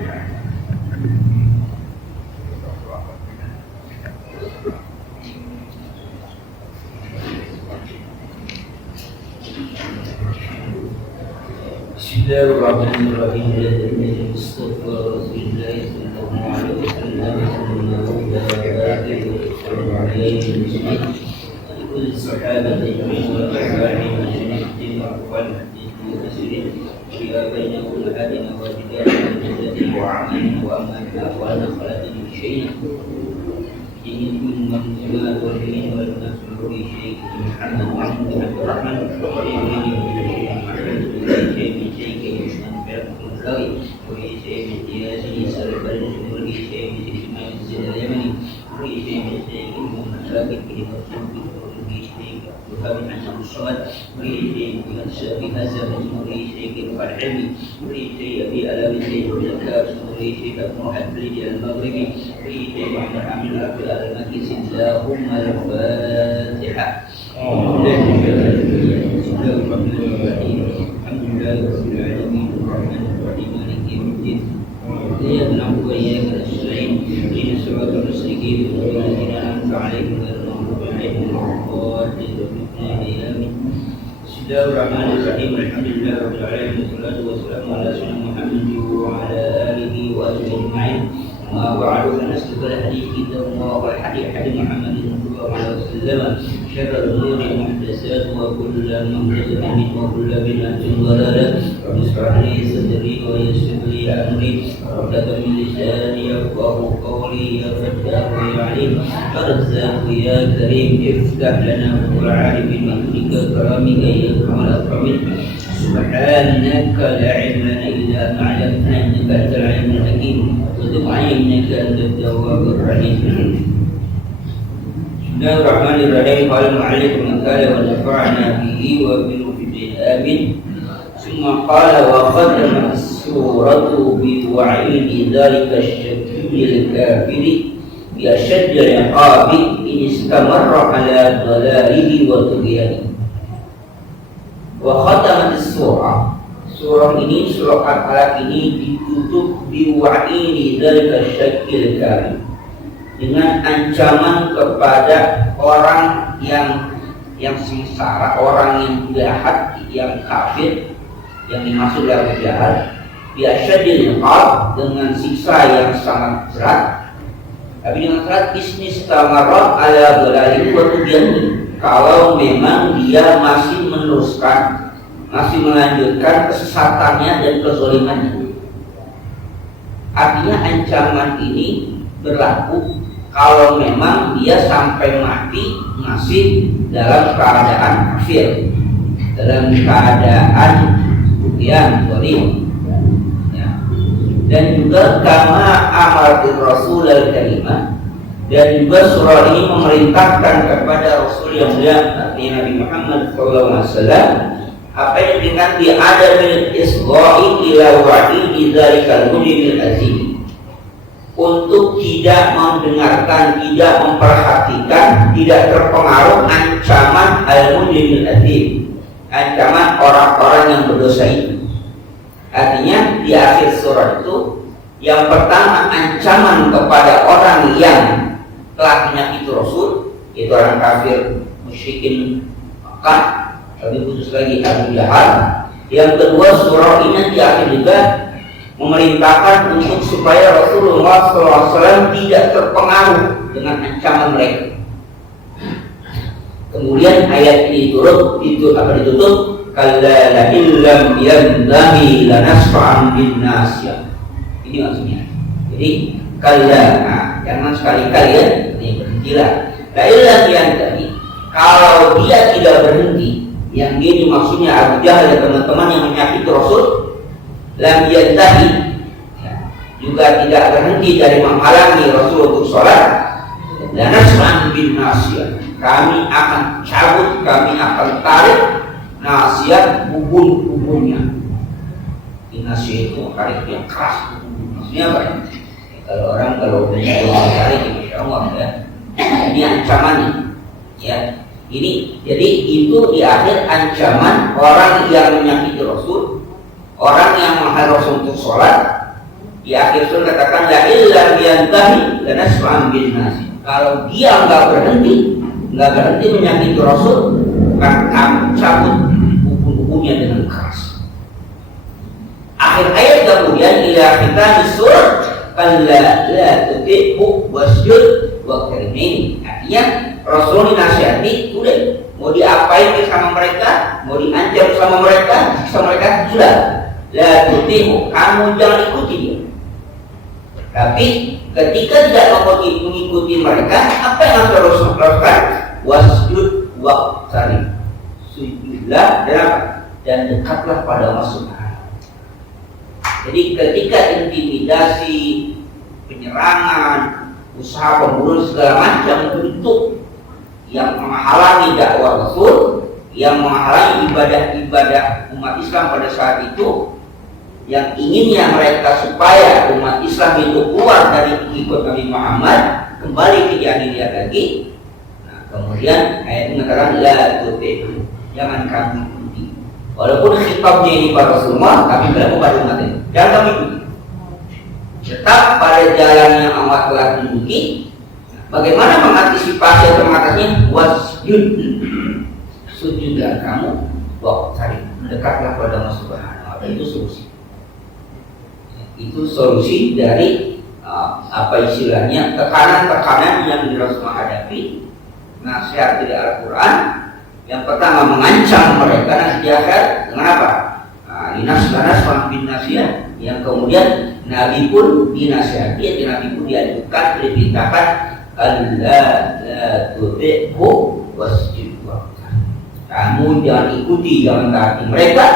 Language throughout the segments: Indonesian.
Bismillahirrahmanirrahim. Mustafa Rasulullah sallallahu alaihi wasallam كل الصحابة أجمعين والتابعين والمجتهدين وأقوال الحديث والتفسير وفيما بينه الأدلة والبدع والجدل وعمل وأمل أقوال خلق بشيء إن كل من سوى والجميع والناس في شيء محمد محمد عبد الرحمن وفي شيء من شيء كيسمى الخلق وفي شيء من سياسه سلف وفي شيء من اجتماع الزيد اليمني وفي شيء من شيء من مشاكل في وهذا عنه الصمد وفي شيء من أنشاء هذا وفي شيء من العلم وفي شيء في ألم شيء من الكاس وفي شيء من محبرج المغرب وفي شيء من عمل في المكيس اللهم الفاتحة. الحمد لله رب العالمين الرحمن الرحيم مالك يوم الدين إياك نعبد وإياك نستعين اهدنا الصراط المستقيم صراط الذين أنعمت عليهم غير المغضوب عليهم ولا الضالين آمين. بسم الله الرحمن الرحيم الحمد لله رب العالمين والصلاة والسلام على سيدنا محمد وعلى آله وصحبه أجمعين. أما بعد فنسلك الحديث كتاب الله والحديث حديث محمد صلى الله عليه وسلم شر الأمور محدثاتها وكل محدثة بدعة وكل بدعة ضلالة. رب اشرح لي صدري ويسر لي أمري واحلل من لساني يفقهوا قولي يا فتاح يا عليم يا رزاق يا كريم افتح لنا فتوح العالم بمحمدك كرامك يا أكرم الأكرمين. سبحانك لا علم لنا إلا ما علمتنا إنك أنت العليم الحكيم وتب علينا إنك أنت التواب الرحيم. Bismillahirrahmanirrahim. Qala al-mu'allif man qala wa nafa'ana bihi wa bil fidin amin. Summa qala wa khatama as-suratu bi wa'idi dhalika ash-shakil kafiri bi ashadd al-iqabi in istamarra ala dhalalihi wa tughyani. Wa khatama as-surah. Surah ini, surah Al-Alaq ini ditutup bi wa'idi dhalika ash-shakil kafiri, dengan ancaman kepada orang yang sengsara, orang yang jahat, yang kafir, yang dimaksud dalam jahat, biasyadil iqab, dengan siksa yang sangat berat. Tapi dengan syarat isnistamarra ala dhalalihi wa tughyanhi, kalau memang dia masih meneruskan, masih melanjutkan kesesatannya dan kezalimannya. Artinya ancaman ini berlaku kalau memang dia sampai mati masih dalam keadaan kafir, dalam keadaan yang zalim. Ya. Dan juga kama amaratir Rasul al-Karimah, dan juga surah ini memerintahkan kepada Rasul yang mulia Nabi Muhammad SAW apa yang dengan ada bil isgha'i ila wa'idi dzalikal mujrimil azim, untuk tidak mendengarkan, tidak memperhatikan, tidak terpengaruh ancaman al-mujrimil azim, ancaman orang-orang yang berdosa itu. Artinya di akhir surah itu yang pertama ancaman kepada orang yang telah menyakiti Rasul, yaitu orang kafir musyrikin Makkah, lebih khusus lagi Abu Jahal. Yang kedua, surah ini di akhir juga memerintahkan untuk supaya Rasulullah SAW tidak terpengaruh dengan ancaman mereka. Kemudian ayat ini ditutup kalla la illam yantahi lanasfa'an bin nasiyah. Ini maksudnya. Jadi kalla, jangan sekali-kali ya, ini berhentilah. La illam yantahi, kalau dia tidak berhenti, yang ini maksudnya Abu Jahal dan teman-teman yang menyakiti Rasul, lam yantahi, juga tidak berhenti dari menghalangi Rasul untuk sholat, dan nasman bin nasiyah, kami akan cabut, kami akan tarik nasiyah, bubun-bubunnya. Nasiyah itu tarik yang keras. Maksudnya apa? Kalau orang tarik, insya Allah ya, ini ancamannya. Ya, ini jadi itu di akhir ancaman orang yang menyakiti Rasul, orang yang menghalangi Rasul untuk sholat, Di akhir surah katakan la illa biyantahi lanasfa'an bin nasi. Kalau dia nggak berhenti menyakiti Rasul, maka kami cabut hukum-hukumnya dengan keras. Akhir ayat kemudian ila kita disuruh kalla la tuti'hu wasjud wa karim. Artinya Rasul dinasihati, udah mau diapain sama mereka, mau diancam sama mereka, sudah la tuti'hu, kamu jangan ikuti dia. Tapi ketika tidak mengikuti mereka, apa yang harus lakukan? Wasjud wa karim. Sujudlah dan dekatlah pada Allah Subhanahu. Jadi ketika intimidasi, penyerangan, usaha pembunuhan segala macam bentuk yang menghalangi dakwah Rasul, yang menghalangi ibadah umat Islam pada saat itu, yang inginnya mereka supaya umat Islam itu keluar dari ikut Nabi Muhammad, kembali ke jahiliyah lagi. Nah, kemudian ayat mengatakan la tuti'hu, jangan kamu ikuti. Walaupun khitabnya ini pada Rasulullah, tapi belum pada umat ini, jangan kamu ikuti. Tetap pada jalan yang Allah telah tunjuki. Bagaimana mengantisipasi atau mengatasinya? Wasjud, sujudlah kamu, waqtarib, dekatlah pada Allah Subhanahu wa Ta'ala. Itu solusi. Itu solusi dari apa istilahnya tekanan-tekanan yang Rasulullah hadapi. Nasihat dari Al-Quran yang pertama mengancam mereka nanti di akhir dengan apa? Linas bin nasihat. Yang kemudian Nabi pun dinasihati, Nabi pun diajukan, diperintahkan alla la tuti'hu wasjud waqtarib. Kamu jangan ikuti, jangan taati mereka,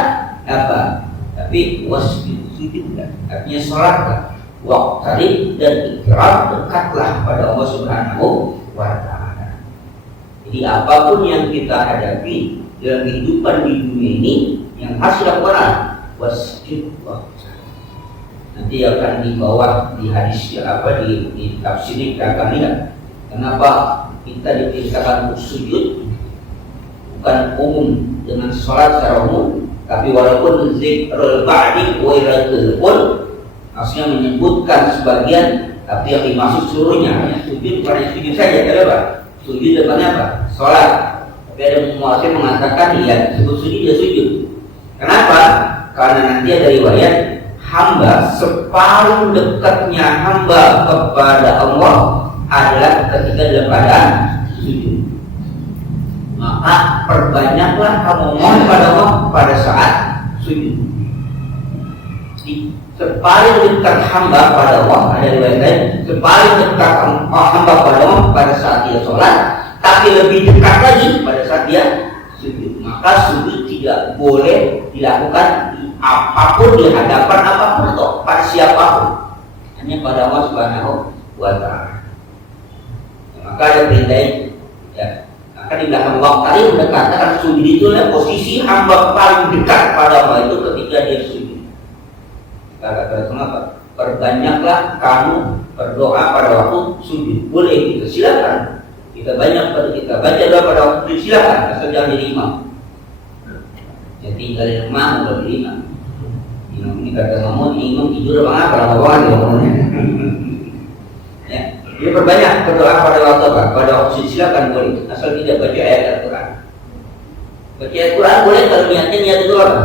apa? Tapi wasjud, sujudlah, artinya sholatlah, waqtarib, dan iqrab, dekatlah pada Allah Subhanahu wa Ta'ala. Jadi apapun yang kita hadapi dalam kehidupan di dunia ini, yang harus dilakukan wasjud waqtarib. Nanti akan dibawa di hadis di tafsir akan lihat kenapa kita diperintahkan untuk sujud, bukan umum dengan sholat secara umum, tapi walaupun zikrul ba'di wa iratul pun maksudnya menyebutkan sebagian, tapi yang dimaksud seluruhnya. Sujud bukan sujud saja, apa? Sujud depannya apa? Sholat. Tapi ada muasir mengatakan ya disebut sujud ya sujud. Kenapa? Karena nanti ada riwayat hamba, separuh dekatnya hamba kepada Allah adalah ketika dalam keadaan sujud. Maka perbanyaklah kamu mohon pada Allah pada saat sujud. Separuh dekat hamba pada Allah, ada riwayat lain, separuh dekat hamba pada Allah pada saat dia sholat, tapi lebih dekat lagi pada saat dia sujud. Maka sujud tidak boleh dilakukan apapun, di hadapan apapun atau pada siapapun, hanya pada Allah Subhanahu wa Ta'ala. Maka ada perintah itu, ya. Maka di belakang waktu mendekatkan sujud itu adalah posisi hamba paling dekat pada Allah itu ketika dia sujud. Kita kata kenapa? Perbanyaklah kamu berdoa pada waktu sujud. Boleh kita silakan. Kita baca doa pada waktu sujud, silakan, asal jangan jadi imam. Jadi tinggal di rumah udah jadi imam. Imam ini kata ngomong, imam tidur apa lama ya ngomongnya. Ya, dia perbanyak berdoa pada waktu apa? Pada waktu silakan boleh, asal tidak baca ayat Al-Quran. Baca ayat Quran boleh kalau niatnya niat itu apa?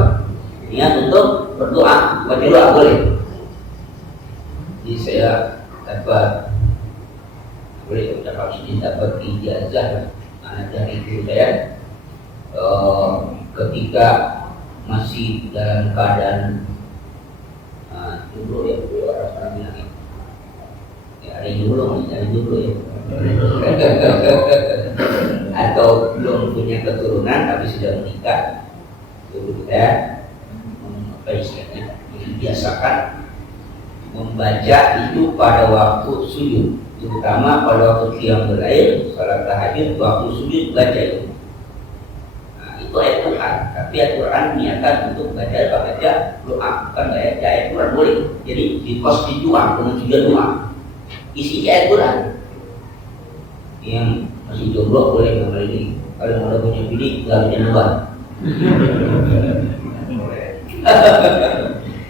Niat untuk berdoa, baca doa boleh. Jadi saya dapat boleh ucapkan sini dapat ijazah dari guru saya ketika masih dalam keadaan dulu ya, orang bilang ya ada dulu ya atau belum punya keturunan tapi sudah menikah, dulu kita apa istilahnya dibiasakan membaca itu pada waktu sujud, terutama pada waktu qiyamul lail, salat tahajud, waktu sujud baca itu. Itu ayat Quran, tapi ayat Quran niatkan untuk baca doa, bukan ayat Quran boleh. Jadi di konstituan dengan tujuan doa. Isinya ayat Quran. Yang masih jomblo boleh ngambil ini. Kalau mau punya bini, nggak punya doa.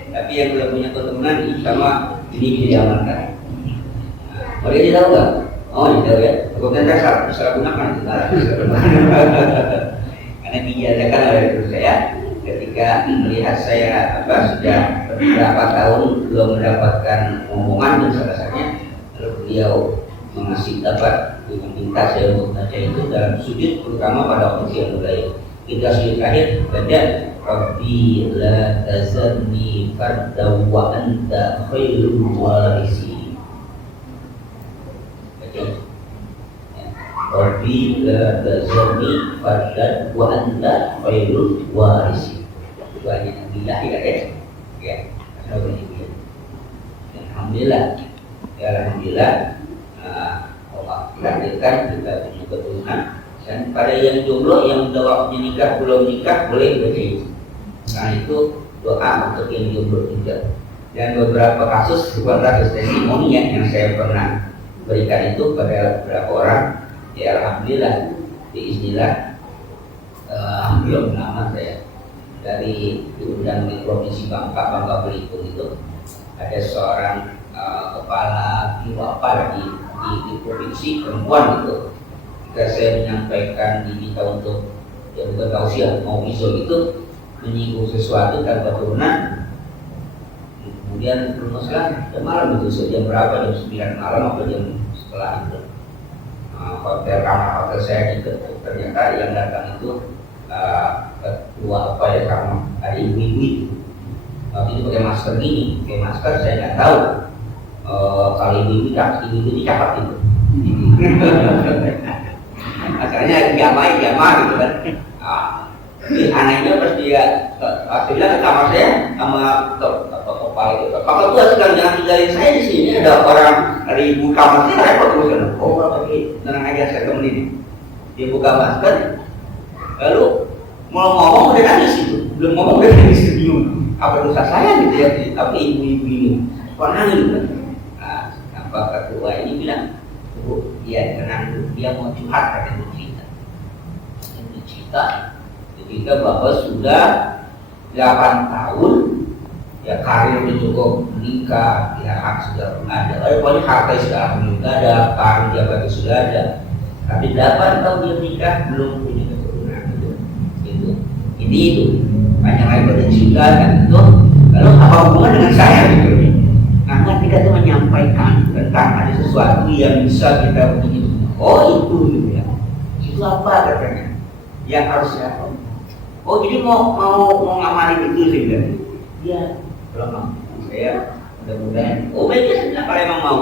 Tapi yang belum punya keturunan, sama ini bisa diamalkan. Mau dia tahu nggak? Oh dia tahu ya. Aku kan salah gunakan itu karena dijalankan oleh guru saya ketika melihat saya sudah beberapa tahun belum mendapatkan omongan dan salah-salahnya, lalu beliau mengasih meminta saya untuk baca itu dalam sujud, terutama pada waktu yang mulai kita sujud akhir baca Rabbi la tazarni farda wa anta khairul warisi. Baca Rabbi la tazarni farda wa anta khairul warisi. Itu hanya billah ya. Alhamdulillah. Ya alhamdulillah. Allah takdirkan kita punya keturunan, dan pada yang jomblo yang udah waktunya nikah belum nikah boleh baca itu. Nah itu doa untuk yang jomblo juga. Dan beberapa kasus testimoni yang saya pernah berikan itu pada beberapa orang, ya alhamdulillah biiznillah, belum lama saya dari diundang di provinsi Bangka Belitung itu ada seorang kepala apa di provinsi perempuan itu. Ketika saya menyampaikan diminta untuk bukan tausiah mau iso itu menyinggung sesuatu tanpa turunan, kemudian belum masalah jam malam itu jam berapa, jam 9 malam atau jam setelah itu kamar hotel saya itu ternyata yang datang itu ketua apa ya, karena ada ibu-ibu itu waktu itu pakai masker gini, pakai masker saya nggak tahu kalau ibu-ibu dicapat itu asalnya jamaah gitu kan. Jadi anehnya pas dia bilang ke kamar saya sama kepala itu, Bapak tua sedang jangan tinggalin saya di sini, ada orang dari ibu kamar saya repot terus. Oh Bapak tenang aja, saya temenin. Dia buka masker, lalu mau ngomong udah nangis itu, belum ngomong udah nangis senyum. Apa dosa saya gitu ya, tapi ibu-ibu ini kok nangis kan? Nah, Pak ketua ini bilang, Bu, dia tenang dulu, dia mau curhat katanya cerita. Ketika Bapak sudah 8 tahun, ya karir itu cukup, menikah, ya hak sudah ada, pokoknya harta sudah ada, karir jabatan sudah ada, tapi 8 tahun dia menikah belum punya keturunan itu. Ini itu banyak lagi bercerita kan itu. Lalu apa hubungan dengan saya gitu? Nah, ketika itu menyampaikan tentang ada sesuatu yang bisa kita begini, oh itu gitu ya, itu apa katanya? Yang harus saya tahu. Oh jadi mau ngamalin itu sih kan? Iya, kalau mau saya mudah-mudahan. Oh baik ya, kalau emang mau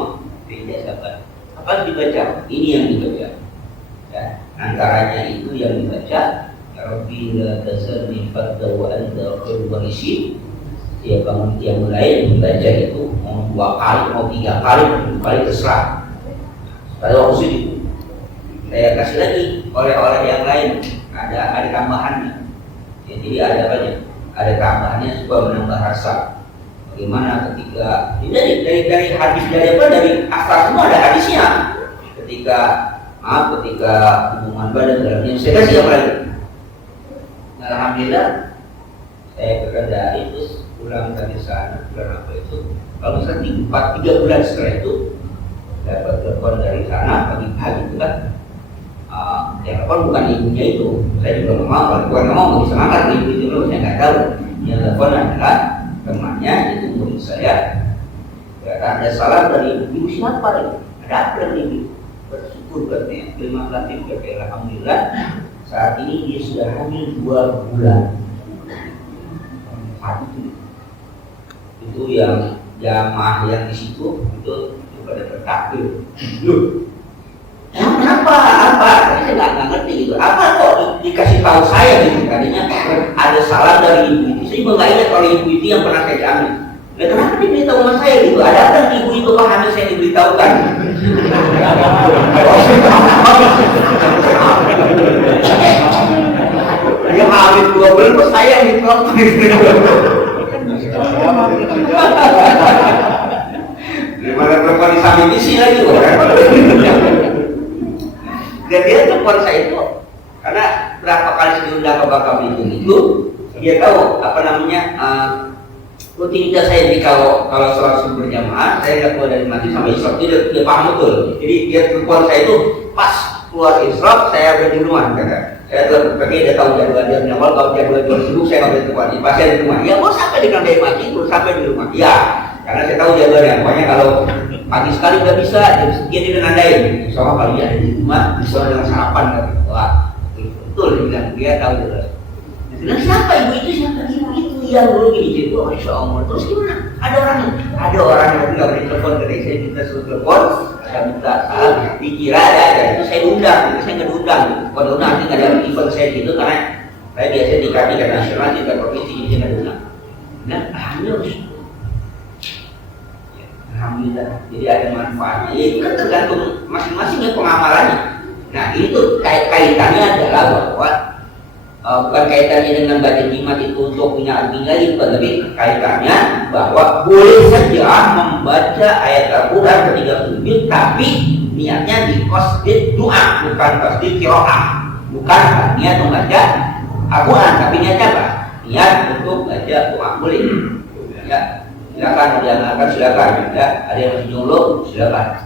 tidak sabar. Apa dibaca? Ini yang dibaca. Ya, antaranya itu yang dibaca. Ya Rabbi la tazarni farda wa anta khairul warisi. Ya bangun yang lain membaca itu mau 2 kali, mau 3 kali, 4 kali terserah. Pada waktu sujud saya kasih lagi oleh yang lain. Ada tambahannya. Ya, jadi ada banyak, ada tambahannya supaya menambah rasa. Bagaimana ketika dari hadis dari asal semua ada hadisnya. Ketika hubungan badan dalamnya saya kasih apa lagi? Alhamdulillah saya ke Kendari terus pulang dari sana bulan apa itu? Kalau misalnya 3 bulan setelah itu dapat telepon dari sana pagi-pagi itu kan. Yang telepon bukan ibunya itu, saya juga nggak mau, bukan nggak mau disemangat ibu itu loh, saya nggak tahu. Yang telepon adalah temannya, itu murid saya. Ada salam dari ibu siapa itu? Ada apa dengan ibu? Bersyukur katanya, terima kasih katanya, alhamdulillah. Saat ini dia sudah hamil 2 bulan. Itu yang jamaah yang di situ itu pada bertakbir. Kenapa? Saya nggak ngerti gitu. Apa kok dikasih tahu saya gitu? Tadinya ada salah dari ibu itu. Saya juga nggak ingat kalau ibu itu yang pernah saya ambil. Nah, kenapa diberitahu sama saya gitu? Ada apa ibu itu kok hamil saya diberitahukan? Dia hamil 2 bulan kok saya yang ditelepon? Gimana telepon di samping isi lagi orang? Dan dia telepon saya itu karena berapa kali saya diundang ke Bangka Belitung itu dia tahu apa namanya rutinitas saya. Jadi kalau sholat subuh berjamaah, saya nggak keluar dari masjid sampai isya, dia paham betul. Jadi dia telepon saya itu pas keluar isya, saya udah di rumah. Saya telah pergi, dia tahu jadwal dia awal, kalau jadwal sibuk saya nggak bisa telepon. Pas saya di rumah, ya mau sampai dengan dari masjid, terus sampai di rumah. Ya, karena saya tahu jadwalnya. Pokoknya kalau pagi sekali nggak bisa, dia tidak nandain. Soalnya kalau dia ada di rumah, bisa dengan sarapan kan. Wah, betul dia tahu jadwal. Nah, siapa ibu itu, siapa ibu itu yang dulu gini, jadi Masya Allah. Terus gimana? Ada orang yang nggak boleh telepon ke saya minta suruh telepon, saya minta salam, dikira ada itu saya undang, saya nggak diundang. Kalau undang nanti nggak ada event saya gitu, karena saya biasanya di tingkat nasional, tingkat provinsi, jadi saya nggak diundang. Nah, alhamdulillah, jadi ada manfaatnya. Ya, itu kan tergantung masing-masing ya pengamalannya. Nah, itu kaitannya adalah bahwa bukan kaitannya dengan baca jimat itu untuk punya arti lain, tapi kaitannya bahwa boleh saja membaca ayat Al-Quran ketika sujud, tapi niatnya di qasdid doa, bukan qasdid qiraah, bukan niat membaca Al-Quran, tapi niatnya apa? Niat untuk baca doa. Boleh ya, silakan, dianggarkan silakan ya. Ada yang masih jomblo silakan,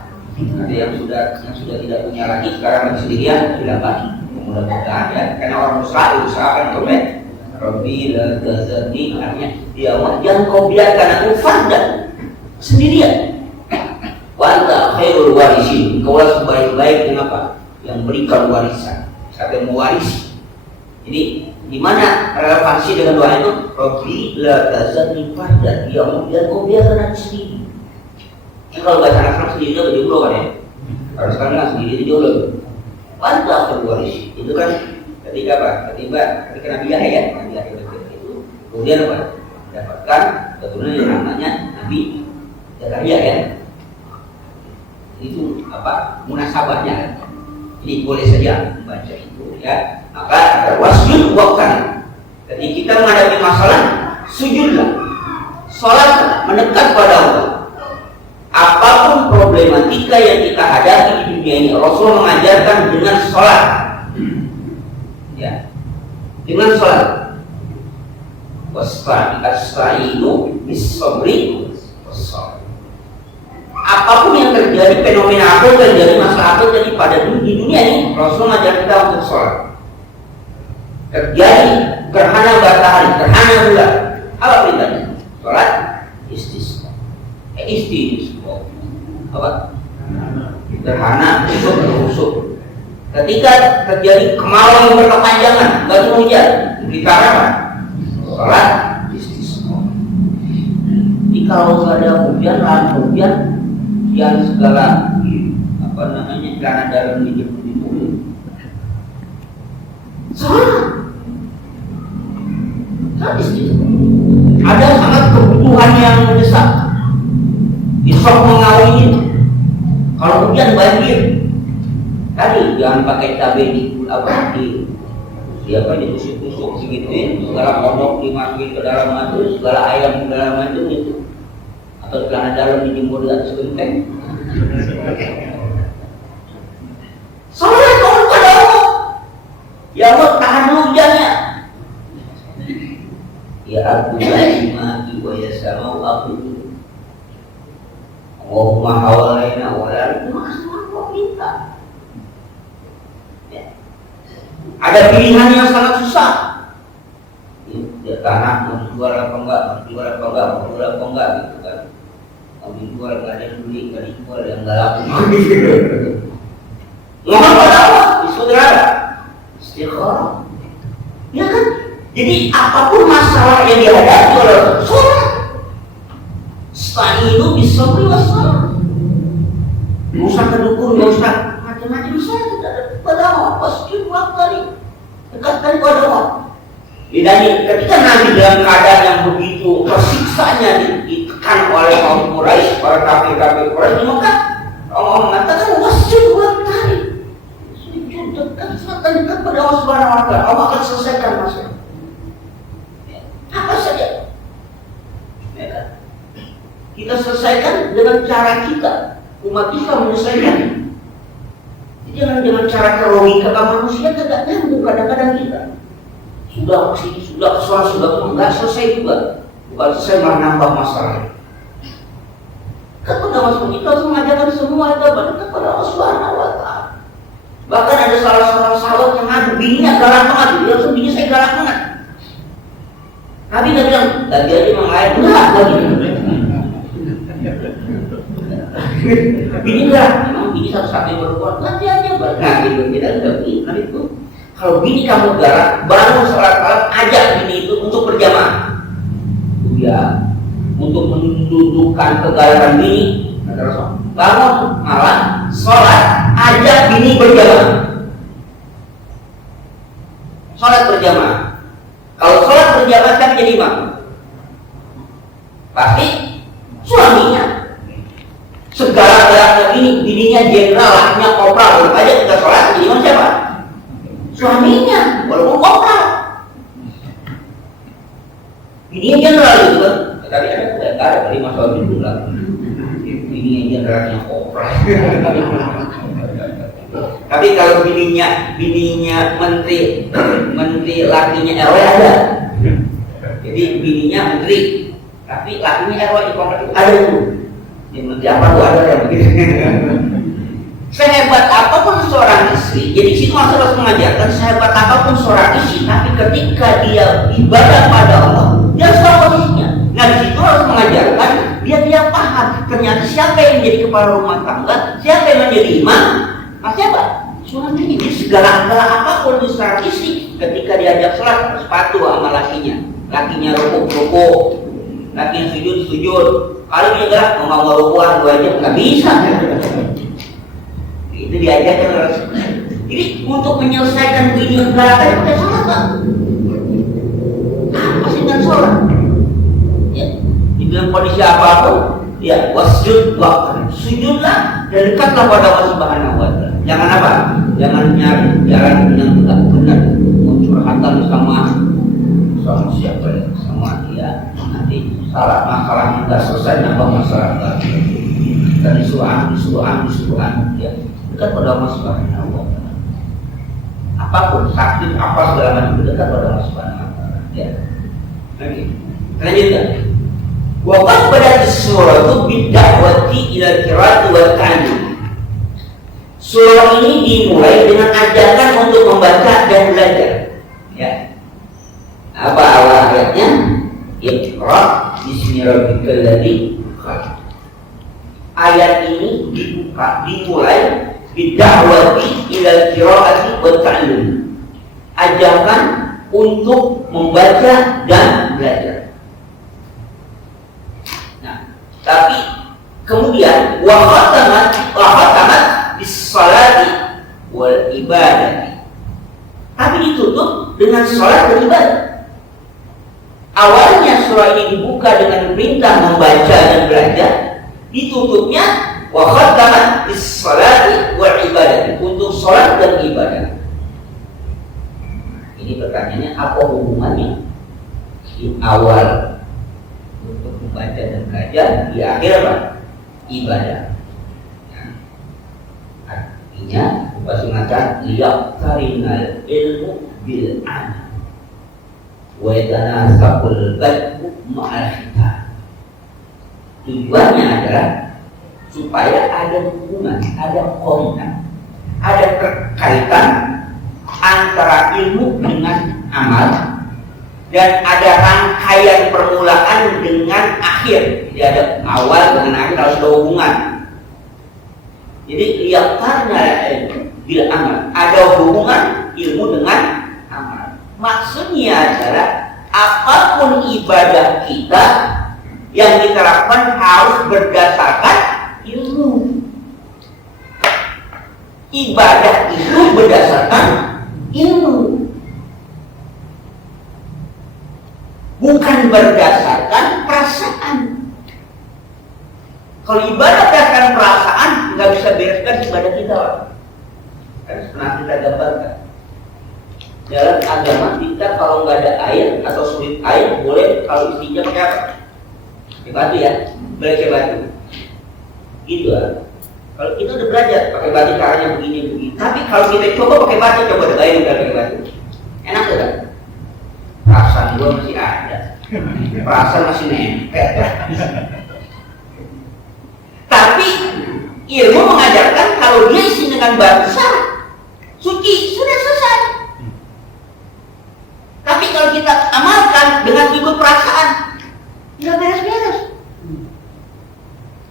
ada yang sudah tidak punya lagi sekarang masih sendirian silakan. Mudah-mudahan ya, karena orang usahakan komen Rabbi la tazarni, artinya dia jangan kau biarkan aku fardan sendirian. Wa anta khairul warisin, kaulah sebaik-baik yang apa? Yang berikan warisan, siapa yang mewarisi. Jadi di mana relevansi dengan doa itu? Rabbi la tazarni fardan, dia jangan kau biarkan aku sendiri. Kalau baca anak sendiri itu jomblo kan ya, harus kan sendiri itu jomblo. Wanta berwaris itu kan ketika apa? Ketika Nabi Yahya itu kemudian apa? Mendapatkan keturunan yang namanya Nabi Zakaria ya. Itu apa? Munasabahnya. Jadi boleh saja membaca itu ya. Maka ada wasjud waqtan. Ketika kita menghadapi masalah, sujudlah. Salat mendekat pada Allah. Apapun problematika yang kita hadapi di dunia ini, Rasul mengajarkan dengan sholat, ya, dengan sholat. Wasta'inu bis-sabri was-shalah. Apapun yang terjadi, fenomena apa yang terjadi, masalah apa terjadi pada di dunia ini, Rasul mengajarkan kita untuk sholat. Terjadi gerhana matahari, gerhana bulan, apa perintahnya? Sholat istisqa. Apa? Gerhana usuk. Ketika terjadi kemarau yang berkepanjangan, nggak hujan, kita apa? Sholat istisqa. Jadi kalau nggak ada hujan, yang segala apa namanya karena dalam dijemput di bumi. Sholat istisqa. Ada sangat kebutuhan yang mendesak. Isok mengawini, kalau hujan banjir, tadi jangan pakai cabai di siapa ditusuk-tusuk segitu, segala kodok dimasukin ke dalam madu, segala ayam ke dalam madu itu, atau celana dalam dijemur di atas genteng. Salat kalau pada Allah, ya Allah tahan dulu hujannya. Ya aku mati wa ya samau aku. Allahumma hawalaina wala semua minta. Ya. Ada pilihan yang sangat susah. Ya, tanah mau dijual apa enggak gitu kan. Mau dijual nggak ada yang beli, nggak dijual yang nggak laku. Mohon pada Allah, saudara, istiqomah. Ya kan? Jadi apapun masalah yang dihadapi oleh sholat, sta'inu bis-sabri was-shalah. Nggak usah kedukun, nggak usah macam-macam, saya tidak pada Allah. Wasjud waqtari, dekatkan pada Allah. Dan ketika Nabi dalam keadaan yang begitu tersiksanya ditekan oleh kaum Quraisy, para kafir-kafir Quraisy, maka Allah mengatakan wasjud waqtari, sujud dekat pada Allah Subhanahu wa Ta'ala. Allah akan selesaikan masalah. Apa saja ya, kita selesaikan dengan cara kita, umat Islam menyelesaikan. Jangan cara logika manusia tidak nyambung kadang-kadang kita. Sudah kesini, sudah kesana, sudah enggak selesai juga. Kalau saya malah nambah masalah. Kepada Rasul itu harus mengajarkan semua itu kepada Allah Subhanahu wa Ta'ala. Bahkan ada salah seorang sahabat yang ngadu bininya galak banget, dia langsung bini saya galak banget. Nabi nggak bilang, lagi aja memang lain enggak lagi. Bini galak, memang bini satu-satunya perempuan, nanti aja balik. Nah gitu, kita udah bini, nanti itu. Kalau bini kamu galak, baru sholat malam ajak bini itu untuk berjamaah. Ya, untuk mendudukkan kegalakan bini, bangun malam, sholat, ajak bini berjamaah. Sholat berjamaah. Kalau sholat berjamaah kan jadi imam. Pasti suaminya. Segala-galanya bininya jenderal, lakinya kopral, belum aja kita sholat, jadi imam siapa? Suaminya, walaupun kopral. Bininya jenderal gitu kan. Tapi ada kali masalah itu lah. Bininya jenderalnya kopral. Tapi kalau bininya menteri lakinya RW ada. Jadi bininya menteri, tapi lakinya RW di komplek itu ada tuh. Yang menteri apa tuh ada yang begitu. Sehebat apapun seorang istri, jadi situ harus mengajarkan sehebat apapun seorang istri, tapi ketika dia ibadah pada Allah, dia harus tahu posisinya. Nah di situ harus mengajarkan dia paham ternyata siapa yang menjadi kepala rumah tangga, siapa yang menjadi imam, siapa? Suaminya. Jadi segala-gala apapun di seorang istri, ketika diajak sholat harus patuh sama lakinya rukuk, lakinya sujud. Kalau dia gerak mau rukuan 2 jam nggak bisa. Itu diajarkan oleh Rasulullah. Jadi untuk menyelesaikan bini gerakan itu pakai sholat kan? Apa sih dengan sholat? Ya, di dalam kondisi apapun, ya sujudlah dan dekatlah pada Allah Subhanahu wa Ta'ala. Jangan apa? Jangan nyari jalan yang tidak benar, mencurhatkan sama siapa ya? Sama dia nanti salah masalahnya nggak selesai, nambah masalah lagi. Dan disuruhan, ya. Dekat pada Allah Subhanahu wa Ta'ala. Apapun sakit apa segala macam dekat pada Allah Subhanahu wa Ta'ala. Ya. Oke. Lanjutkan. Wa qad badat as-suratu bid-da'wati ila al-qira'ati wa ta'allum. Surah ini dimulai dengan ajakan untuk membaca dan belajar. Ya. Apa awal ayatnya? Iqra bismi rabbikal ladzi khalaq. Ayat ini dimulai bid'awati ilal qiraati wa ta'allum. Ajakan untuk membaca dan belajar. Nah, tapi kemudian wa khatamat bis salati wal ibadati. Tapi ditutup dengan salat dan ibadah. Awalnya surah ini dibuka dengan perintah membaca dan belajar, ditutupnya wa khatamat bis-sholati wal ibadah, untuk sholat dan ibadah. Ini pertanyaannya, apa hubungannya di awal untuk membaca dan belajar, di akhir apa? Ibadah. Nah, artinya mengatakan liyaqtarinal ilmu bil amal wa yatanasaqul bad'u ma'al khitab. Tujuannya adalah supaya ada hubungan, ada kontrak, ada terkaitan antara ilmu dengan amal, dan ada rangkaian permulaan dengan akhir. Jadi ada awal dengan akhir, harus ada hubungan. Jadi lihatnya ilmu bila amal, ada hubungan ilmu dengan amal. Maksudnya adalah apapun ibadah kita yang kita lakukan harus berdasarkan ilmu. Ibadah itu berdasarkan ilmu, bukan berdasarkan perasaan. Kalau ibadah berdasarkan perasaan, nggak bisa bereskan ibadah kita. Kan pernah kita gambarkan dalam agama kita, kalau nggak ada air atau sulit air, boleh kalau istinja pakai apa? Pakai batu ya, boleh pakai batu. Gitu lah. Kalau kita udah belajar pakai batu caranya begini. Tapi kalau kita coba pakai batu, coba bayangin pakai batu, enak tuh kan? Perasaan gua masih ada. Perasaan masih nempel. Tapi ilmu mengajarkan kalau dia isi dengan bahasa suci sudah selesai. Tapi kalau kita amalkan dengan ikut perasaan, nggak beres-beres.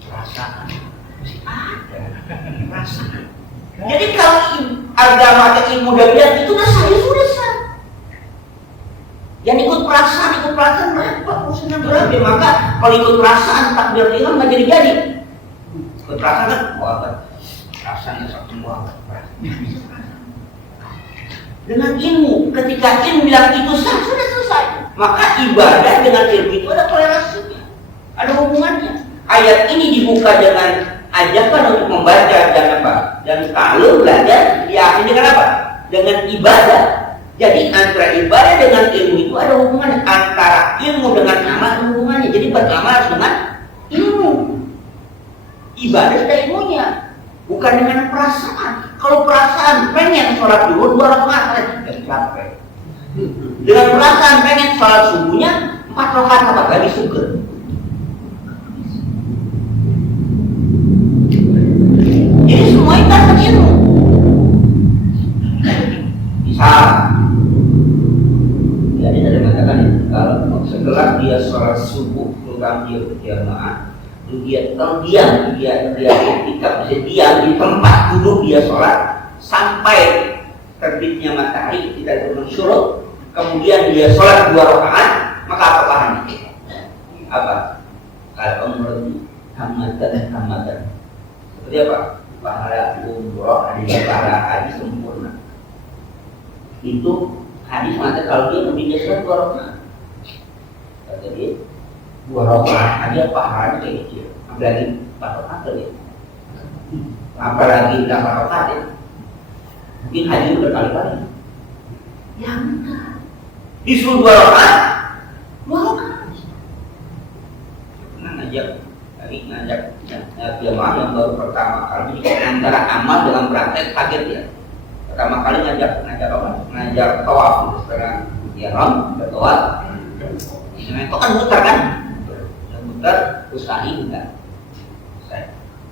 Perasaan masih ada. Perasaan. Jadi kalau agama atau ilmu dan bilang itu sudah sah. Yang ikut perasaan berapa? Urusannya berapa? Maka kalau ikut perasaan takbir ihram nggak jadi. Ikut perasaan kan, wah, rasanya satu banget. Dengan ilmu, ketika ilmu bilang itu sah, sudah selesai. Maka ibadah dengan ilmu itu ada korelasinya, ada hubungannya. Ayat ini dibuka dengan ajakan untuk membaca dan apa? Dan kalau belajar diakhiri dengan apa? Dengan ibadah. Jadi antara ibadah dengan ilmu itu ada hubungannya. Antara ilmu dengan amal ada hubungannya. Jadi beramal harus dengan ilmu. Ibadah sudah ilmunya, bukan dengan perasaan. Kalau perasaan pengen sholat dulu 2 rakaat, jadi capek. Dengan perasaan pengen sholat subuhnya 4 rakaat apa? Lagi suger. Jadi semua itu akan ilmu. Misal, jadi ada mengatakan kalau setelah dia sholat subuh, terutama dia berjamaah, dia terdiam, dia ketika bisa diam di tempat duduk dia sholat sampai terbitnya matahari tidak bersyuruk, kemudian dia sholat 2 rakaat, maka apa pahalanya? Apa? Kalau menurut Hamadan seperti apa? Pahala umroh, ada pahala haji sempurna. Itu hadis mengatakan kalau dia kemudian sholat 2 rakaat, kata dia 2 rakaat aja pahalanya kayak kecil, apalagi 4 rakaat ya, apalagi 8 rakaat ya, mungkin haji berkali-kali. Ya enggak, disuruh 2 rakaat, 2 rakaat. Pernah ngajak jamaah yang baru pertama kali antara amal dengan praktek kaget ya. Pertama kali ngajak apa? Ngajak tawaf sekarang ihram bertawaf. Itu kan muter kan? Yang muter usahi enggak.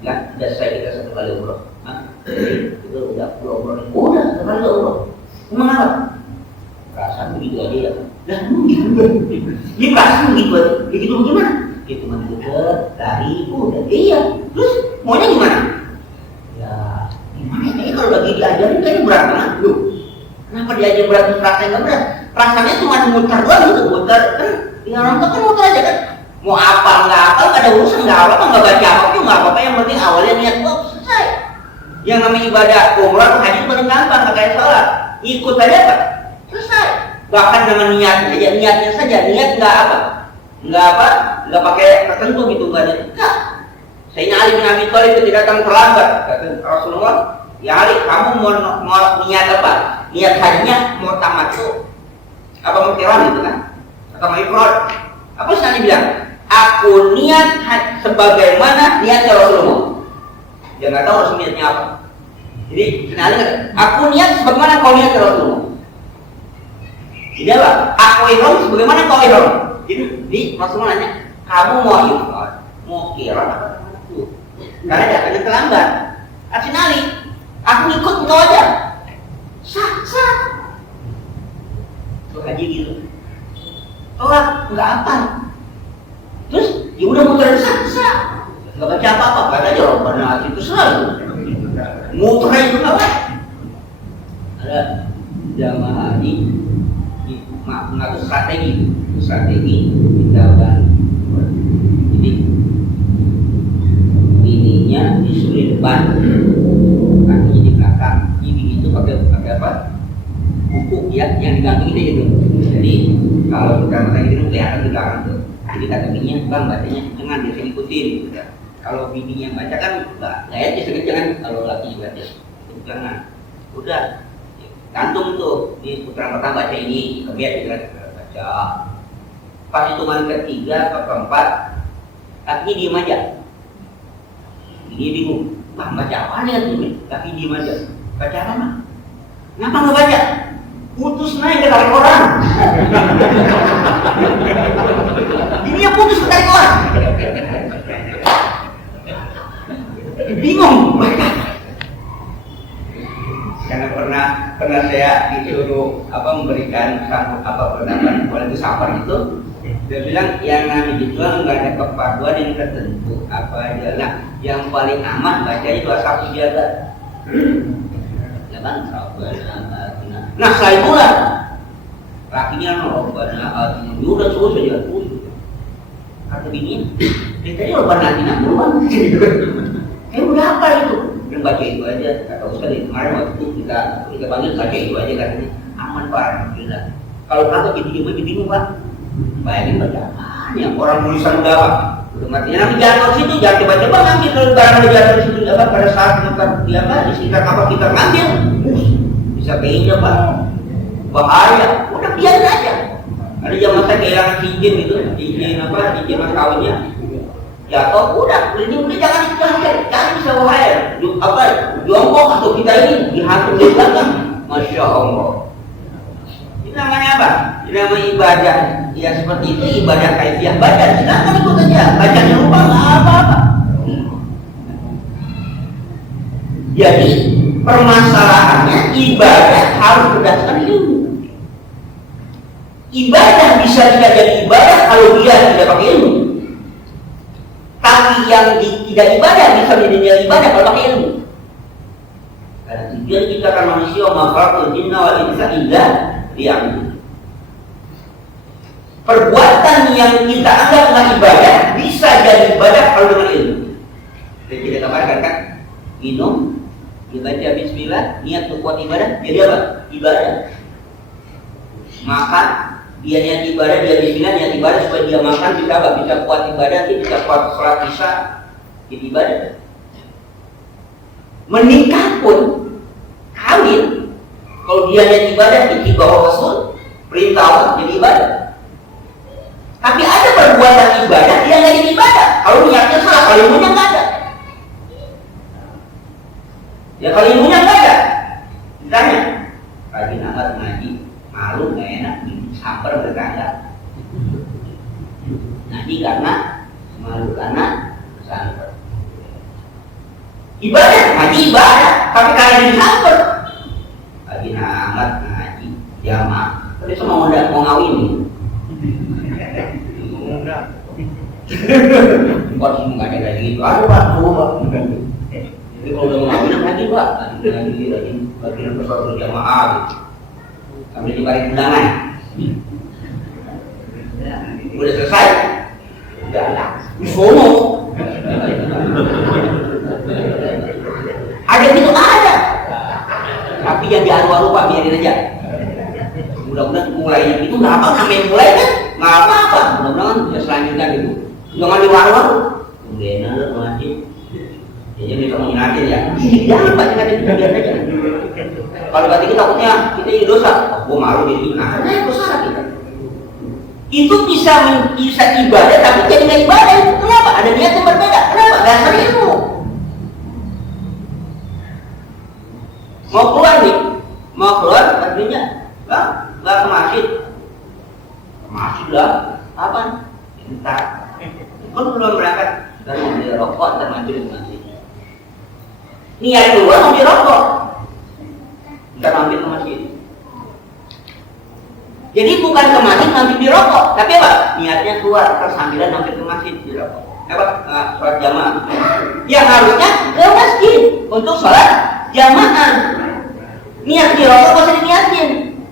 Udah saya kita 1 kali umroh. Itu udah umroh. Udah 1 kali umroh. Mengapa? Perasaan begitu aja ya. Lah begitu. Ini perasaan begitu aja. Begitu gimana? Itu muter, lari, udah iya. Terus maunya gimana? Ya gimana ya kalau lagi diajarin kayaknya berat banget. Loh, kenapa diajarin berat praktek nggak berat? Rasanya cuma muter doang gitu, muter kan tinggal nonton kan muter aja kan. Mau apa nggak apa nggak ada urusan, nggak apa nggak baca apa pun nggak apa-apa, yang penting awalnya niat selesai. Yang namanya ibadah umrah haji paling gampang, nggak kayak sholat, ikut aja pak selesai. Bahkan dengan niatnya saja, niat nggak apa, nggak pakai tertentu gitu, nggak ada. Enggak. Sayyidina Ali bin Abi Thalib ketika datang terlambat, kata Rasulullah, ya Ali, kamu mau niat apa? Niat hajinya mau tamat tuh, apa mau kiram gitu kan? Atau mau ifrad? Apa sih Ali bilang? Aku niat sebagaimana niatnya Rasulullah. Dia nggak tahu harus niatnya apa. Jadi Sayyidina Ali kata, aku niat sebagaimana kau niat Rasulullah. Jadi apa? Aku ihram sebagaimana kau ihram. Jadi Rasulullah nanya, kamu mau ifrad, mau kiram apa? Karena datangnya terlambat. Ali, aku ikut engkau aja. Sah. Tuh haji gitu. Tolak, enggak apa. Terus, ya udah muter sah. Enggak baca apa-apa, kata aja Rabbana itu selalu. Muter itu apa? Ada jamaah haji mengatur strategi kita udah. Jadi ininya disuruh depan, kakinya di belakang. Ini itu pakai apa? Buku ya, yang digantung itu. Jadi kalau kita makan itu kelihatan di belakang tuh. Jadi kata bininya, bang bacanya jangan biasa ikutin. Gitu. Kalau bininya baca kan nggak ya jangan. Kalau lakinya baca jangan. Udah gantung tuh di putaran pertama baca ini, kemudian kita baca. Pas hitungan ketiga ke keempat, kakinya diem aja. Dia bingung, baca apa nih katanya? Tapi diem aja. Baca apa mah? Kenapa nggak baca? Putus naik ke tarik orang. dia putus tarik orang. Bingung. Karena pernah saya disuruh memberikan satu pendapat oleh Safar itu, dia bilang yang namanya Jual nggak ada kepaduan yang tertentu apa aja. Nah, yang paling aman baca itu asal jaga. Ya kan? Nah, saya itulah lakinya Rabbana udah suruh saja tuh. Kata bini, tadi Rabbana atina duluan. Udah apa itu? Yang baca itu aja. Kata Ustaz kemarin waktu kita panggil baca itu aja katanya. Aman Pak, alhamdulillah. Kalau kata bingung Pak. Bayangin bacaannya orang tulisan udah apa? Udah matinya nanti jatuh situ, jangan coba-coba ngambil kalau barang udah jatuh situ apa pada saat disingkat apa kita ngambil, bisa keinjak Pak. Bahaya, udah biarin aja. Ada zaman saya kehilangan cincin gitu, cincin mas kawinnya. Jatuh, udah jangan bisa bahaya. Jongkok atau kita ini dihantam di belakang, masya Allah. Ini namanya apa? Ini namanya ibadah. Ya seperti itu ibadah kaifiah badan. Silakan ikut aja. Bacanya lupa nggak apa-apa. Jadi permasalahannya ibadah harus berdasarkan ilmu. Ibadah bisa tidak jadi ibadah kalau dia tidak pakai ilmu. Tapi yang tidak ibadah bisa menjadi ibadah kalau pakai ilmu. Karena tujuan kita kan manusia makhluk jinna wal insa illa liya'budun. Perbuatan yang kita anggap ibadah bisa jadi ibadah kalau dengan ilmu. Dan kita katakan kan, minum, dibaca bismillah, niat untuk kuat ibadah, jadi apa? Ibadah. Makan, dia niat ibadah, dia bismillah, niat ibadah supaya dia makan bisa apa? Bisa kuat ibadah, bisa kuat sholat bisa, jadi ibadah. Menikah pun, kawin, kalau dia niat ibadah, ittiba' Rasul, perintah Allah, jadi ibadah. Tapi ada perbuatan ibadah yang nggak jadi ibadah. Kalau niatnya salah, kalau ilmunya nggak ada. Ya kalau ilmunya nggak ada, ditanya, rajin amat ngaji, malu nggak enak, samper bertangga. Ngaji karena malu karena samper. Ibadah, ngaji ibadah, tapi kalian disamper. Rajin amat ngaji, jamaah. Tapi semua mau ngawin. Buat semua nggak ada kayak gitu. Aduh Pak, jadi kalau udah mau ngawin lagi Pak, lagi bersuatu jamaah gitu. Sambil dibalik undangan. Udah selesai, udah ada. Sono. Ada gitu ada. Tapi yang diaru-aru Pak biarin aja. Mudah-mudahan mulainya itu nggak apa namanya mulai kan nggak apa-apa. Mudah-mudahan bisa selanjutnya gitu. Jangan diwaru-waru. Kemudian ada masjid. Jadi bisa mengingatkan ya. Jangan Pak jangan itu biar aja. Kalau berarti kita takutnya kita ini dosa. Gua malu jadi nah karena dosa kita. Itu bisa ibadah tapi jadi nggak ibadah. Kenapa? Ada niat yang berbeda. Kenapa? Dasar ilmu. Mau keluar artinya nggak ke masjid lah apa? Entar kan belum berangkat dan mau beli rokok dan maju di masjid. Niat keluar mau beli rokok, ntar mampir ke masjid. Jadi bukan ke masjid mampir di rokok, tapi apa? Niatnya keluar terus sambilan mampir ke masjid di rokok. Sholat jamaah. Yang harusnya ke masjid untuk sholat jamaah. Niat di rokok masih diniatin.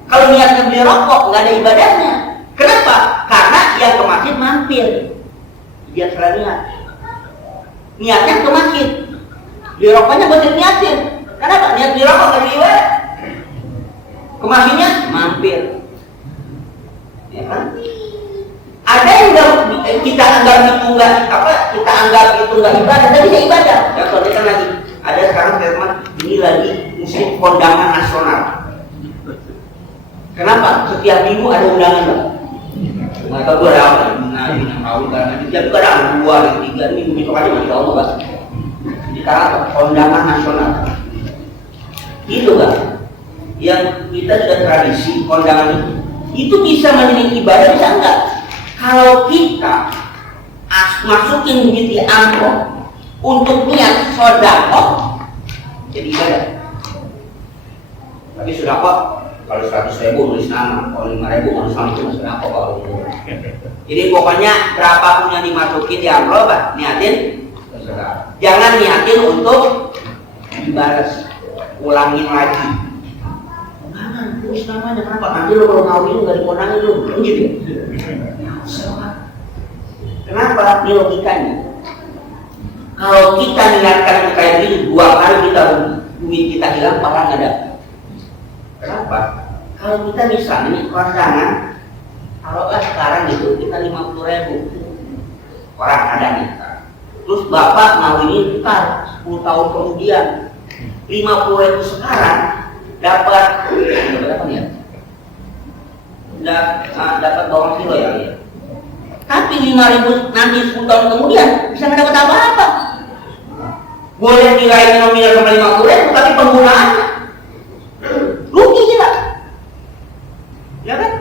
Kalau niatnya beli rokok nggak ada ibadahnya. Kenapa? Karena yang ke masjid mampir. Dia salah niat. Niatnya ke masjid. Beli rokoknya masih diniatin. Kenapa? Niat beli rokok nggak ibadah. Ke masjidnya mampir. Ya kan? Ada yang kita anggap itu nggak ibadah, tapi dia ibadah. Ya soalnya kan lagi ada sekarang teman ini lagi musim kondangan nasional. Kenapa? Setiap minggu ada undangan Pak. Nggak tahu gue ada apa. Yang tahu karena dia juga ada 2, 3 minggu besok aja masya Allah Pak. Di karena kondangan nasional. Itu Pak. Yang kita sudah tradisi kondangan itu bisa menjadi ibadah bisa enggak? Kalau kita masukin duit di amplop untuk niat sedekah, jadi ibadah. Tapi sedekah kalau 100.000 nulis nama, kalau 5.000 nulis nama itu sedekah kalau itu. Jadi pokoknya berapapun yang dimasukin di amplop, niatin sedekah. Jangan niatin untuk dibalas, ulangin lagi. Jangan tulis namanya, kenapa? Nanti lo kalau ngawin nggak dikonangin lo, gitu. Kenapa? Ini logikanya. Kalau kita niatkan kayak gini, 2 kali kita duit kita hilang, pahala nggak ada. Kenapa? Kalau kita misalnya nih kondangan, taruhlah sekarang itu kita 50.000, orang ada nih. Terus bapak ngawinin ntar 10 tahun kemudian, 50.000 sekarang dapat apa nih ya? Dapat bawang kilo ya. Tapi 5.000 nanti 10 tahun kemudian bisa nggak dapat apa-apa. Boleh nilai nominal sama 50.000, tapi penggunaannya rugi kita, ya kan?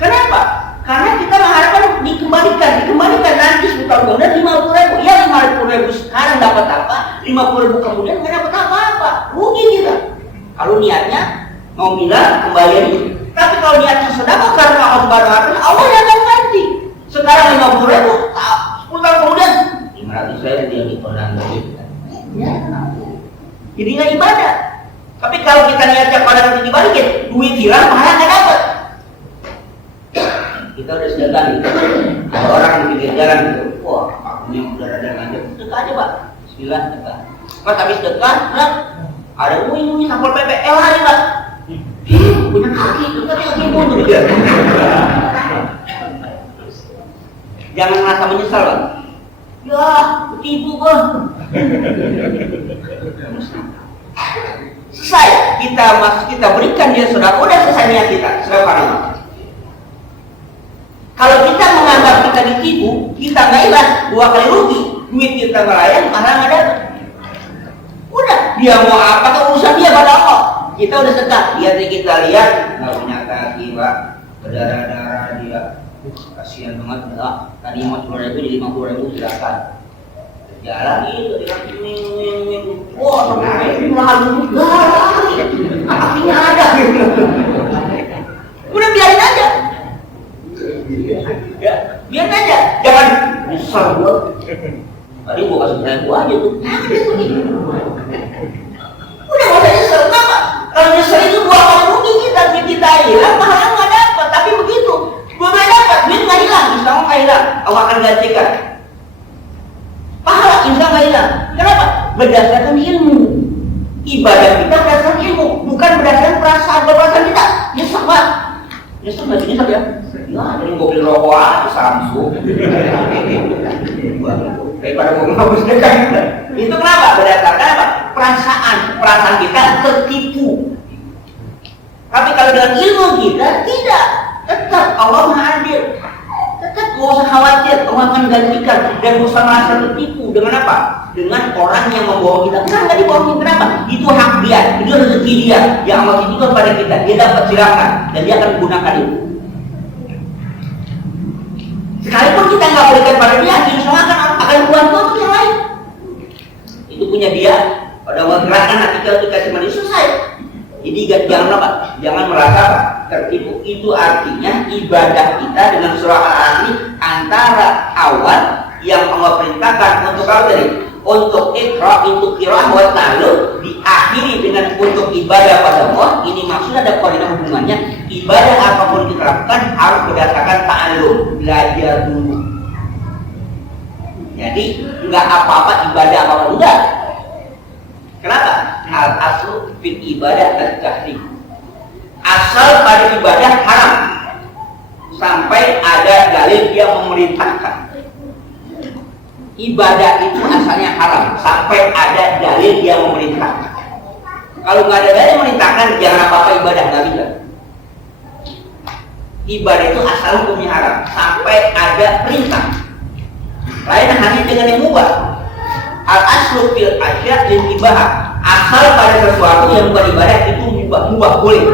Kenapa? Karena kita mengharapkan dikembalikan nanti 10 tahun kemudian 50.000. Ya 50.000 sekarang dapat apa? 50.000 kemudian nggak dapat apa-apa, rugi kita. Kalau niatnya nominal kembalian itu. Tapi kalau niatnya sedekah karena Allah Subhanahu wa Ta'ala, Allah yang akan ganti. Sekarang 50.000, 10 tahun kemudian 500.000 dia dikonang lagi. Ya, jadi nggak ibadah. Tapi kalau kita niatnya pada nanti dibalikin, duit hilang, pahala nggak dapat. Kita udah sedekah nih. Ada orang di pinggir jalan gitu, wah, akunnya udah ada lanjut, sedekah aja pak. Bismillah sedekah. Pas habis sedekah, ada uing sampul PP, lari pak. Punya kaki, kaki mundur dia. Jangan merasa menyesal, Bang. Ya, ketipu, Bang. Selesai, kita berikan dia sedekah, udah selesai niat kita, sedekah. Kalau kita menganggap kita ditipu, kita nggak ikhlas, 2 kali rugi, duit kita melayang, malah nggak dapat. Udah, dia mau apa ke urusan dia pada Allah. Kita udah sedekah, kita lihat nggak punya kaki, Pak, berdarah-darah dia. Kasihan banget, tadi 50.000 jadi 50.000 silakan. Jalan itu dia wah sampai lalu kakinya ada. Udah biarin aja. Ya, biarin aja. Jangan nyesal gua. Tadi gua kasih 1.000 aja tuh. Udah gak usah nyesel, kenapa? Kalau nyesel itu 2 kali rugi kita hilang, pahala nggak dapat. Tapi begitu. Gue dapat, duit nggak hilang, insya Allah nggak hilang, Allah akan gantikan. Pahala insya Allah nggak hilang. Kenapa? Berdasarkan ilmu. Ibadah kita berdasarkan ilmu, bukan berdasarkan perasaan kita. Nyesel pak, nyesel nggak nyesel ya? Ya, dari gue beli rokok aja Samsung. Daripada gue ngabus dekat. Itu kenapa? Berdasarkan apa? Perasaan kita tertipu. Tapi kalau dengan ilmu kita tidak. Tetap Allah Maha Adil. Tetap gak usah khawatir, Allah akan gantikan. Dan gak usah merasa tertipu. Dengan apa? Dengan orang yang membohong kita. Kita nggak dibohongin, kenapa? Itu hak dia, itu rezeki dia yang Allah titipkan pada kita. Dia dapat silakan dan dia akan gunakan itu. Sekalipun kita nggak berikan pada dia, insya Allah akan bantu untuk yang lain. Itu punya dia. Pada waktu gerakan hati kita dikasih manusia selesai. Jadi jangan apa? Jangan merasa tertipu. Itu artinya ibadah kita dengan surah Al-Asr antara awal yang Allah perintahkan untuk apa tadi? Untuk iqra, untuk qiraah wa ta'allum, diakhiri dengan untuk ibadah pada Allah. Ini maksudnya ada kaidah hubungannya. Ibadah apapun kita lakukan harus berdasarkan ta'allum, belajar dulu. Jadi enggak apa-apa ibadah apapun enggak. Kenapa? Al-aslu fil ibadah at-tahrim. Asal pada ibadah haram sampai ada dalil yang memerintahkan. Ibadah itu asalnya haram sampai ada dalil yang memerintahkan. Kalau nggak ada dalil yang memerintahkan, jangan apa-apa ibadah, nggak bisa. Ibadah itu asal hukumnya haram sampai ada perintah. Lain hanya dengan yang mubah. Al-aslu fil asya' lil ibahah. Asal pada sesuatu yang bukan ibadah itu mubah boleh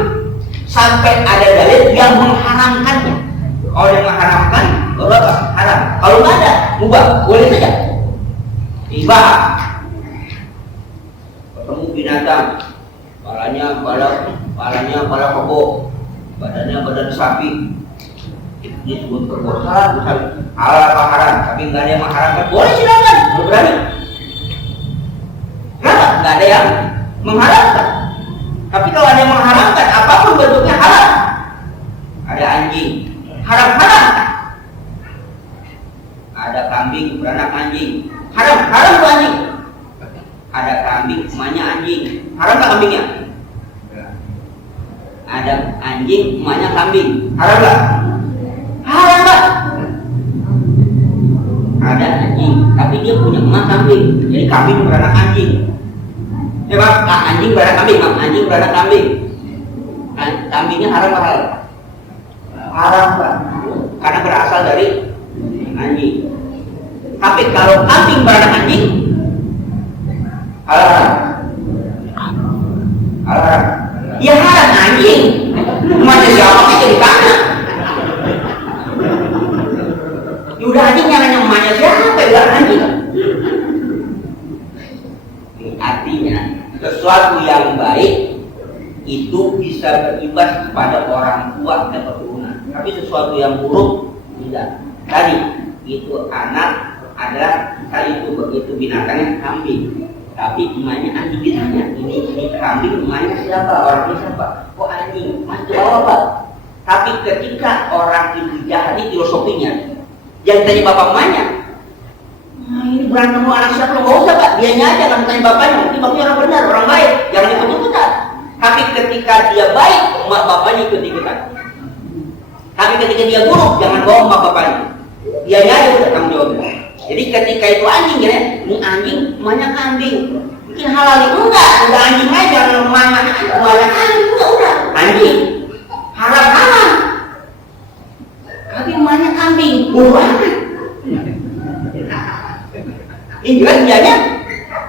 sampai ada dalil yang mengharamkannya. Kalau yang mengharamkan baru boleh apa? Haram. Kalau nggak ada, mubah, boleh saja. Ibah. Ketemu binatang, palanya kala kebo, badannya badan sapi. Disebut berbuat salah, halal apa haram, tapi nggak ada yang mengharamkan. Boleh silakan, berani. Kenapa? Nggak ada yang mengharamkan. Tapi kalau ada yang mengharamkan, apapun bentuknya haram. Ada anjing, haram. Ada kambing beranak anjing, haram tuh anjing. Ada kambing emaknya anjing, haram tak kambingnya? Ada anjing emaknya kambing, haram tak? Haram tak? Ada anjing, tapi dia punya emak kambing, jadi kambing beranak anjing. Coba anjing beranak kambing, anjing beranak kambing. Kambingnya haram tak? Haram tak? Karena berasal dari anjing. Tapi kalau kambing beranak anjing, haram. Ya haram anjing. Mana siapa sih jadi tanah? Ya udah anjing nanya emaknya siapa ya anjing. Artinya sesuatu yang baik itu bisa berimbas kepada orang tua dan keturunan. Tapi sesuatu yang buruk tidak. Tadi itu anak adalah kita itu begitu binatangnya kambing, tapi emaknya anjing. Ditanya ini kambing emaknya siapa, orangnya siapa? Kok anjing? Mas itu apa? Tapi ketika orang itu jahat, ini filosofinya, jangan tanya bapak emaknya. Nah, ini berantem sama anak siapa? Lo nggak usah pak, dianya aja kan tanya bapaknya. Ini bapaknya orang benar, orang baik, jangan ikut-ikutan. Tapi ketika dia baik, emak bapaknya ikut-ikutan. Tapi ketika dia buruk, jangan bawa emak bapaknya. Dianya aja udah tanggung jawabnya. Jadi ketika itu anjing, ya, ini anjing, emaknya kambing. Bikin halal enggak? Udah anjing aja, emaknya kambing, udah anjing. Haram. Tapi emaknya kambing, buruan. Ini jelas dianya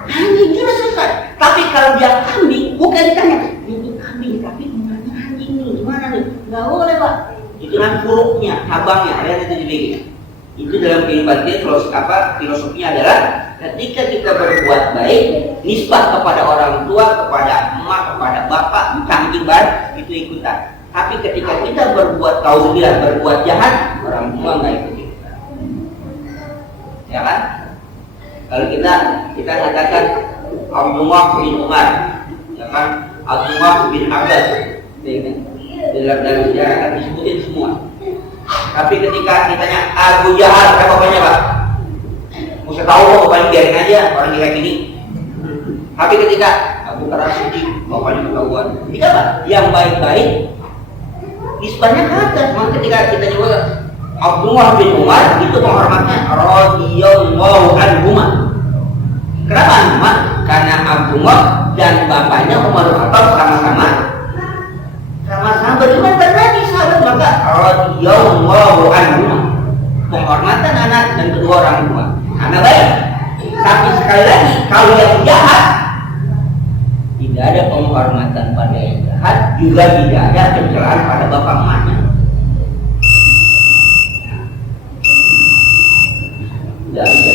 anjing, jelas selesai. Tapi kalau dia kambing, bukan ditanya, ini kambing, tapi emaknya anjing nih, gimana nih? Nggak boleh pak. Itu kan buruknya, cabangnya, ada itu dibikin. Itu dalam kehidupan filosofinya adalah ketika kita berbuat baik, nisbah kepada orang tua, kepada emak, kepada bapak, cangking bar, itu ikutan. Tapi ketika kita berbuat berbuat jahat, orang tua nggak ikut ikutan. Ya kan? Kalau kita katakan Abdullah bin Umar, ya kan? Abdullah bin Abbas, dalam sejarah kan disebutin semua. Tapi ketika ditanya Abu Jahal, siapa bapaknya pak? Mau saya tahu kok bapaknya, biarin aja orang gila gini. Tapi ketika Abu Bakar Siddiq, bapaknya ketahuan. Tidak pak, yang baik-baik nisbahnya ke atas. Maka ketika kita nyebut Abdullah bin Umar, itu penghormatnya radhiyallahu anhuma. Kenapa anhuma? Karena Abdullah dan bapaknya Umar bin Khattab sama-sama beriman pada sahabat, maka radhiyallahu anhu, penghormatan anak dan kedua orang tua, anak baik. Tapi sekali lagi, kalau yang jahat, tidak ada penghormatan pada yang jahat, juga tidak ada pencelaan pada bapak emaknya. Tidak ada.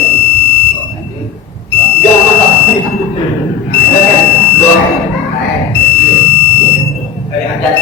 Jangan masak. Dari adat.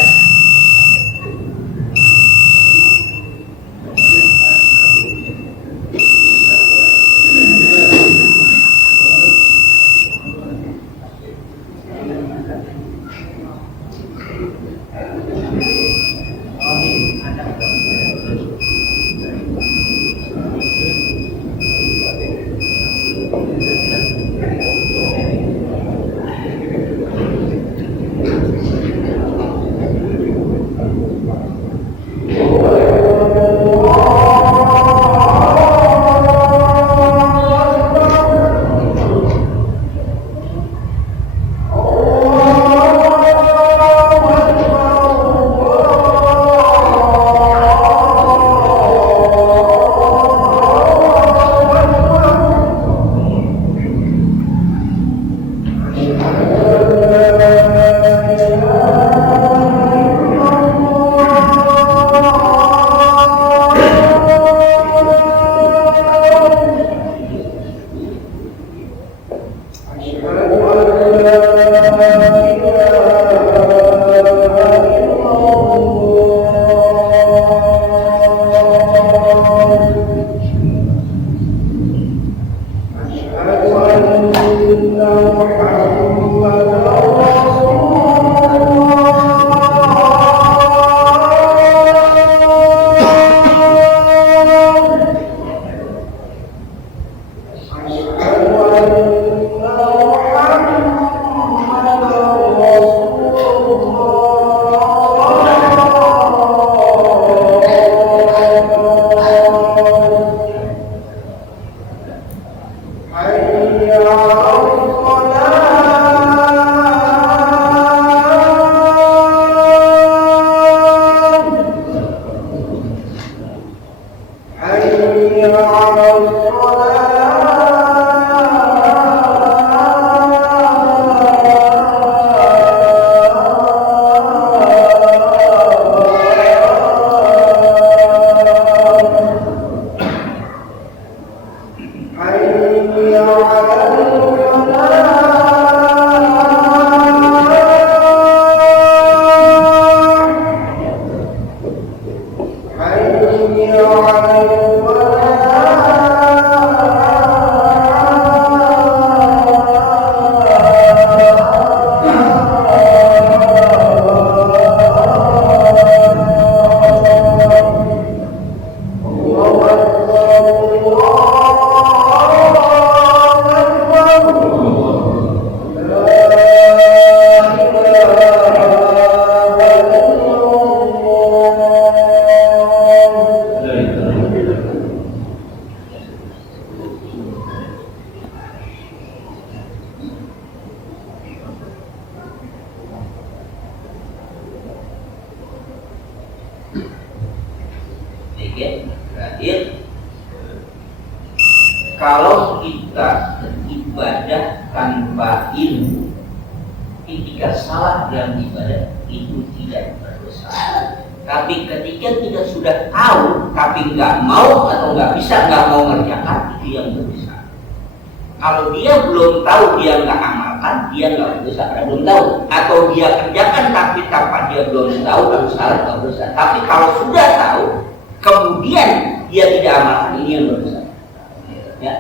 Ya, terakhir, kalau kita beribadah tanpa ilmu, ketika salah dalam ibadah itu tidak berdosa. Tapi ketika kita sudah tahu tapi nggak mau atau nggak bisa, nggak mau mengerjakan, itu yang berdosa. Kalau dia belum tahu, dia nggak amalkan, dia nggak berdosa karena belum tahu. Atau dia kerjakan tapi tanpa dia belum tahu, tapi salah, nggak berdosa. Tapi kalau sudah tahu kemudian dia tidak amalkan, ini yang berdosa. Ya.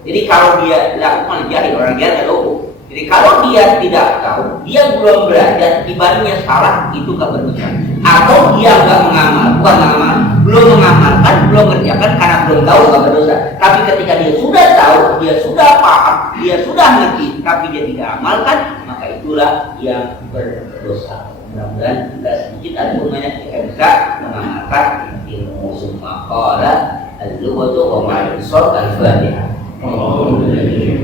Jadi kalau dia lakukan jahil, orang jahil ada hukum. Jadi kalau dia tidak tahu, dia belum belajar, ibadahnya salah, itu nggak berdosa. Atau dia nggak belum mengamalkan, belum mengerjakan karena belum tahu, nggak berdosa. Tapi ketika dia sudah tahu, dia sudah paham, dia sudah ngerti, tapi dia tidak amalkan, maka itulah yang berdosa. Mudah-mudahan kita sedikit ada banyak kita bisa mengamalkan ilmu summa qala al-lughatu wa ma'al-shor al-fatihah. Walhamdulillah.